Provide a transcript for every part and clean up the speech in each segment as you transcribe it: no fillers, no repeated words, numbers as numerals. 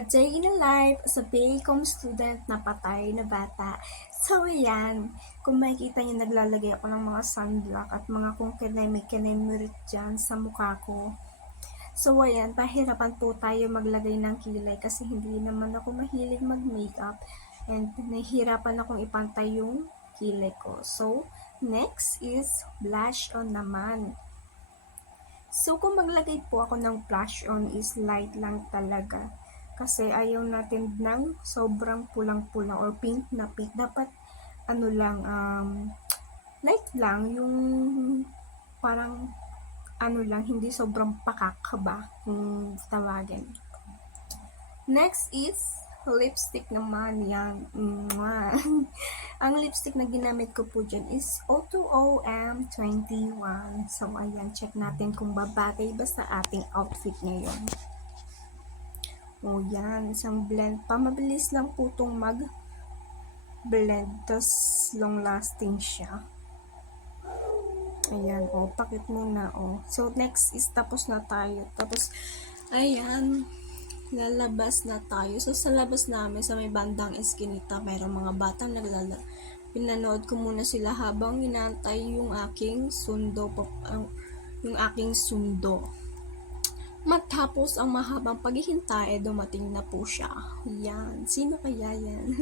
A day in a life as a Baycom student na patay na bata. So, ayan. Kung makikita niyo, naglalagay ako ng mga sunblock at mga kung kinemirit dyan sa mukha ko. So, ayan. Pahirapan po tayo maglagay ng kilay kasi hindi naman ako mahilig mag-makeup. And nahihirapan akong ipantay yung kilay ko. So, next is blush on naman. So, kung maglagay po ako ng blush on is light lang talaga. Kasi ayaw natin ng sobrang pulang-pulang or pink na pink. Dapat, ano lang, light lang. Yung parang, ano lang, hindi sobrang pakak ba, kung tawagin. Next is lipstick naman. Yan. Ang lipstick na ginamit ko po dyan is O2OM21. So, ayan, check natin kung babagay ba sa ating outfit ngayon. O, yan. Isang blend pa. Mabilis lang po itong mag-blend. Tapos, long-lasting siya. Ayan, o. Pakit muna, o. So, next is tapos na tayo. Tapos, ayan. Lalabas na tayo. So, sa labas namin, sa may bandang eskinita, mayroong mga batang naglalaro. Pinanood ko muna sila habang inaantay yung aking sundo. Matapos ang mahabang paghihintay, dumating na po siya. Yan. Sino kaya yan?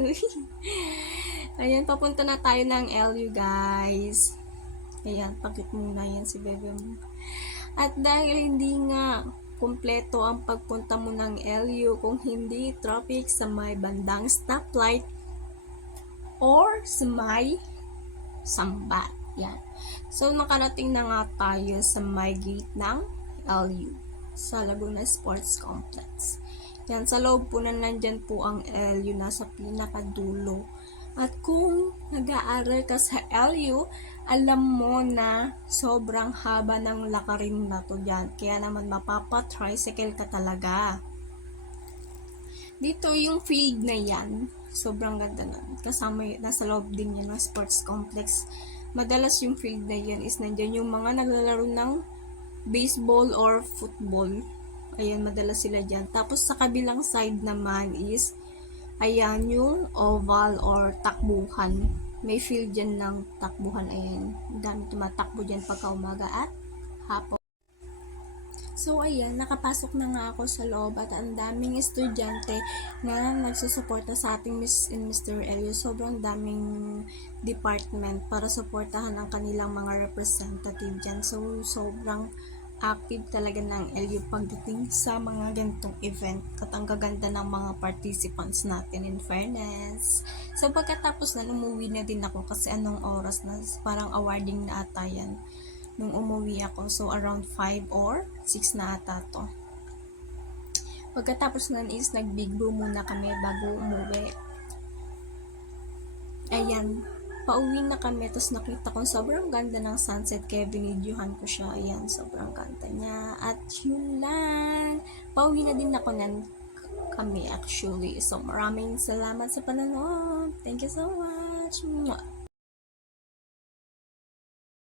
Ayan, papunta na tayo ng LU, guys. Ayan, pakit muna yan si Bebe mo. At dahil hindi nga kumpleto ang pagpunta mo ng LU kung hindi traffic sa may bandang stoplight or sa may sambat. Yan. So, nakarating na nga tayo sa may gate ng LU sa Laguna Sports Complex. Yan, sa loob po na nandyan po ang LU, nasa pinakadulo. At kung nag-aaral ka sa LU, alam mo na sobrang haba ng lakarin na to dyan. Kaya naman mapapa-tricycle ka talaga. Dito yung field na yan, sobrang ganda na. Kasama nasa loob din yan ng sports complex. Madalas yung field na yan is nandyan yung mga naglalaro ng baseball or football. Ayan, madalas sila dyan. Tapos sa kabilang side naman is ayan yung oval or takbuhan. May field dyan ng takbuhan. Ayan. Dami tumatakbo dyan pagka umaga at hapon. So, ayan. Nakapasok na nga ako sa loob at ang daming estudyante na nagsusuporta sa ating Miss and Mr. Elio. Sobrang daming department para suportahan ang kanilang mga representative dyan. So, sobrang active talaga ng LU pagdating sa mga ganitong event at ang gaganda ng mga participants natin, in fairness. So, pagkatapos na umuwi na din ako kasi anong oras na, parang awarding na ata yan nung umuwi ako. So, around 5 or 6 na ata to. Pagkatapos na is nag-big brew muna kami bago umuwi. Ayan. Pauwi na kami, tapos nakita ko sobrang ganda ng sunset, kaya binidyohan ko siya. Ayan, sobrang ganda niya. At yun lang. Pauwi na din ako kami actually. So, maraming salamat sa panonood. Thank you so much.